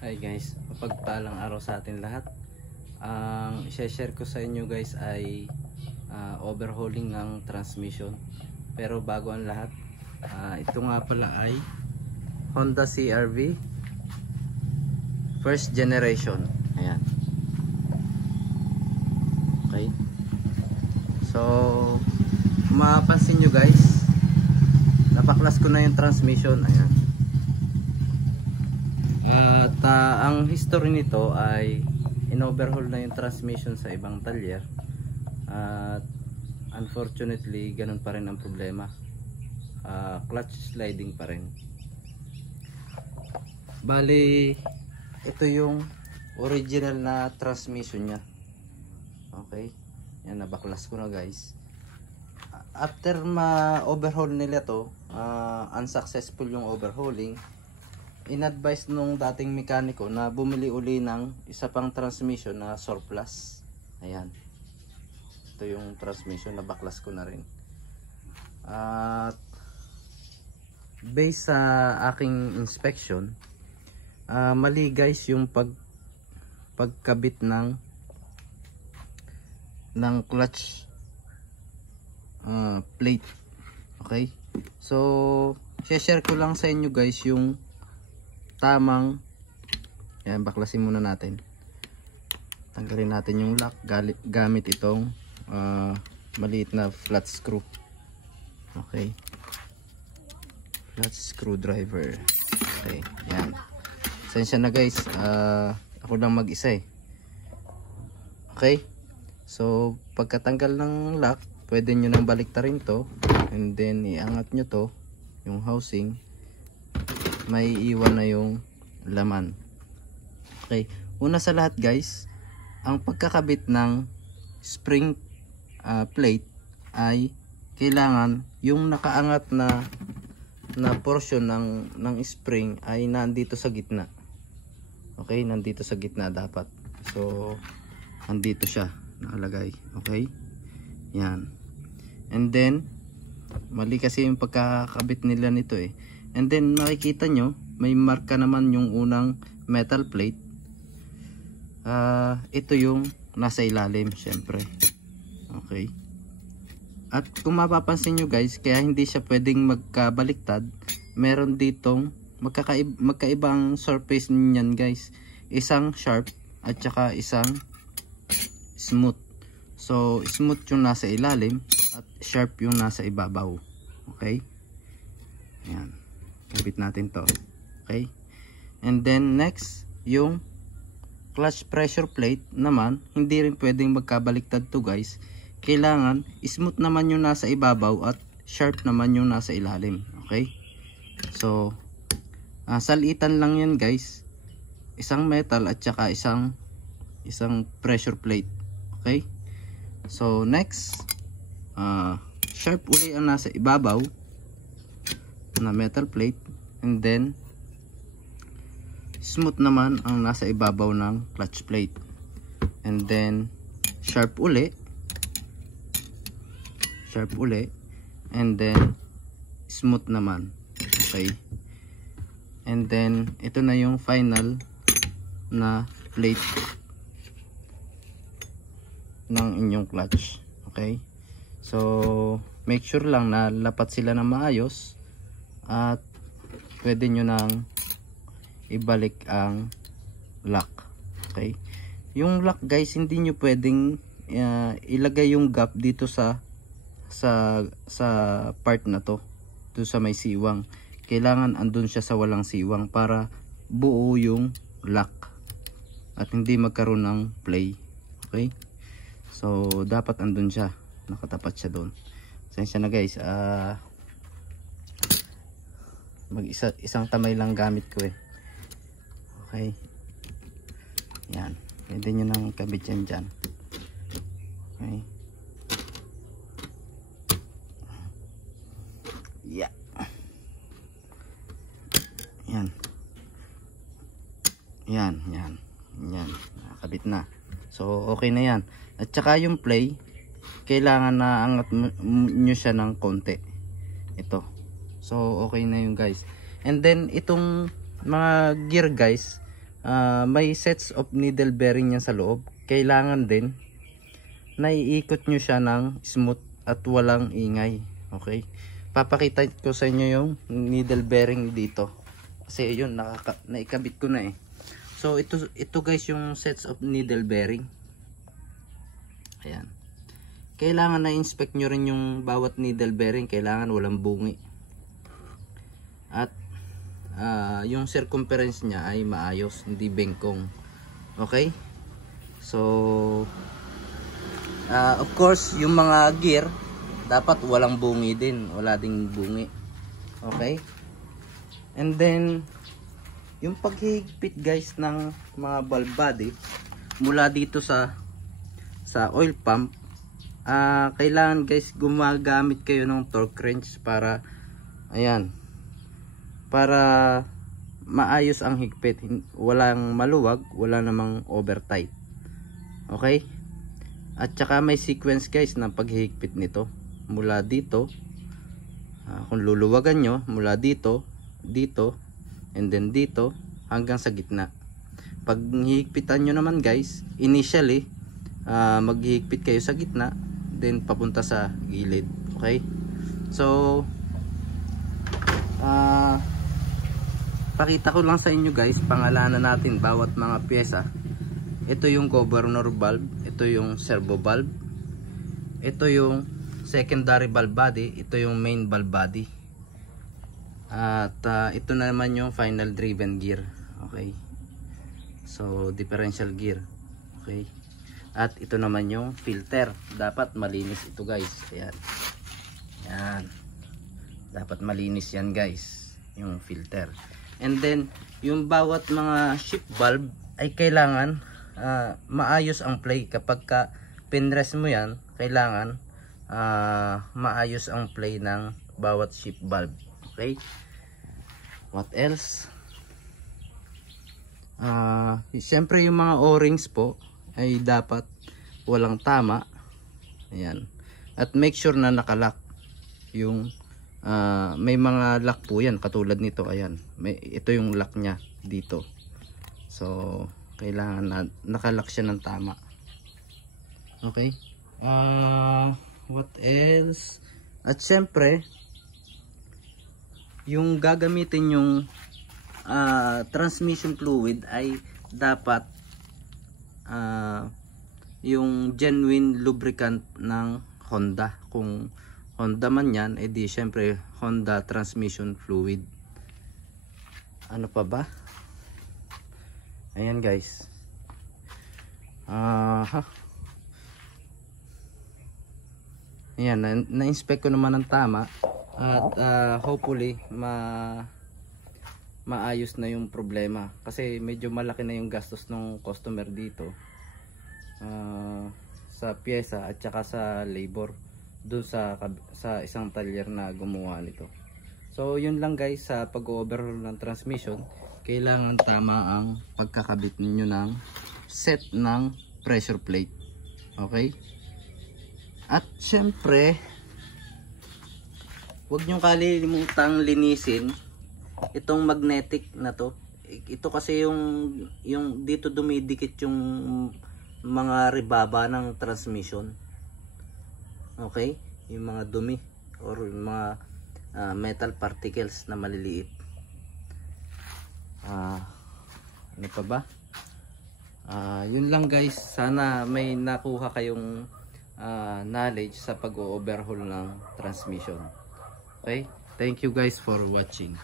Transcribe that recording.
Hi guys, mapagpalang araw sa atin lahat. Ang i-share ko sa inyo guys ay overhauling ng transmission. Pero bago ang lahat, ito nga pala ay Honda CR-V first generation. Ayan. Okay. So, mapapansin nyo guys, napaklas ko na yung transmission. Ayan. At ang history nito ay in-overhaul na yung transmission sa ibang talyer. At unfortunately, ganun pa rin ang problema. Clutch sliding pa rin. Bali, ito yung original na transmission nya. Okay. Yan, nabaklas ko na guys. After ma-overhaul nila to, unsuccessful yung overhauling, in-advise nung dating mekaniko na bumili uli ng isa pang transmission na surplus. Ayan. Ito yung transmission na baklas ko na rin. At based sa aking inspection, mali guys yung pagkabit ng clutch plate. Okay? So, share ko lang sa inyo guys yung tamang, yan, baklasin muna natin, tanggalin natin yung lock gamit itong maliit na flat screw. Okay, flat screwdriver. Okay, yan, sensya na guys, ako lang mag-isa eh. Okay, so pagkatanggal ng lock, pwede nyo nang baliktarin to, and then iangat nyo to, yung housing, may iwan na yung laman. Okay, una sa lahat guys, ang pagkakabit ng spring plate ay kailangan yung nakaangat na portion ng spring ay nandito sa gitna. Okay, nandito sa gitna dapat. So, nandito siya nakalagay. Okay, yan. And then, mali kasi yung pagkakabit nila nito eh. And then makikita nyo, may marka naman yung unang metal plate. Ito yung nasa ilalim syempre. Okay. At kung mapapansin nyo guys, kaya hindi siya pwedeng magkabaliktad, meron ditong magkaibang surface niyan guys. Isang sharp at saka isang smooth. So smooth yung nasa ilalim at sharp yung nasa ibabaw. Okay. Ayan. Kabit natin to. Okay, and then next, yung clutch pressure plate naman, hindi rin pwedeng magkabaliktad to guys. Kailangan smooth naman yung nasa ibabaw at sharp naman yung nasa ilalim. Okay, so salitan lang yan guys, isang metal at saka isang pressure plate. Okay, so next, sharp uli ang nasa ibabaw na metal plate, and then smooth naman ang nasa ibabaw ng clutch plate, and then sharp uli, and then smooth naman. Okay, and then ito na yung final na plate ng inyong clutch. Okay, so make sure lang na lapat sila na maayos at pwede nyo nang ibalik ang lock. Okay, yung lock guys, hindi nyo pwedeng ilagay yung gap dito sa part na to, dito sa may siwang. Kailangan andun siya sa walang siwang para buo yung lock at hindi magkaroon ng play. Okay, so dapat andun siya, nakatapat siya doon. Sensya na guys, isang tamay lang gamit ko eh. Okay, yan, pwede nyo nang kabit yan dyan. Okay, yeah, yan, nakakabit na. So okay na yan. At saka yung play, kailangan na angat nyo siya ng konti. Ito, so okay na yun guys. And then itong mga gear guys, may sets of needle bearing yan sa loob. Kailangan din naiikot nyo siya ng smooth at walang ingay. Okay, papakita ko sa inyo yung needle bearing dito kasi yun naikabit ko na eh. So ito guys yung sets of needle bearing. Ayan, kailangan na inspect nyo rin yung bawat needle bearing. Kailangan walang bungi at yung circumference nya ay maayos, hindi bengkong. Okay, so of course yung mga gear dapat walang bungi din, wala ding bungi. Okay, and then yung paghihigpit guys ng mga valve body mula dito sa oil pump, kailangan guys gumagamit kayo ng torque wrench para ayan, para maayos ang higpit, walang maluwag, wala namang over tight. Okay, at saka may sequence guys ng paghihigpit nito mula dito, kung luluwagan nyo mula dito, dito, and then dito hanggang sa gitna. Pag hihigpitan nyo naman guys, initially maghihigpit kayo sa gitna, then papunta sa gilid. Okay, so pakita ko lang sa inyo guys, pangalanan natin bawat mga pyesa. Ito yung governor valve, ito yung servo valve, ito yung secondary valve body, ito yung main valve body, at ito na naman yung final driven gear. Okay, so differential gear. Okay, at ito naman yung filter. Dapat malinis ito guys. Ayan, yan, dapat malinis yan guys, yung filter. And then yung bawat mga shift valve ay kailangan maayos ang play. Kapag ka pinrest mo yan, kailangan maayos ang play ng bawat shift valve. Okay, what else? Siyempre yung mga o-rings po ay dapat walang tama. Ayan, at make sure na nakalock yung may mga lock po yan katulad nito. Ayan, ito yung lock nya dito, so kailangan na nakalock siya ng tama. Okay, what else? At syempre yung gagamitin yung transmission fluid ay dapat yung genuine lubricant ng Honda. Kung Honda man yan, edi syempre Honda transmission fluid. Ano pa ba? Ayan guys, ayan, na-inspect ko naman ng tama at hopefully maayos na yung problema kasi medyo malaki na yung gastos ng customer dito sa pyesa at saka sa labor doon sa isang talyer na gumawa nito. So yun lang guys, sa pag-overhaul ng transmission, kailangan tama ang pagkakabit ninyo ng set ng pressure plate. Okay, at syempre huwag nyo kalilimutang linisin itong magnetic na to. Ito kasi yung dito dumidikit yung mga ribaba ng transmission. Okay, yung mga dumi or yung mga metal particles na maliliit. Ano pa ba? Yun lang guys, sana may nakuha kayong knowledge sa pag-overhaul ng transmission. Okay, thank you guys for watching.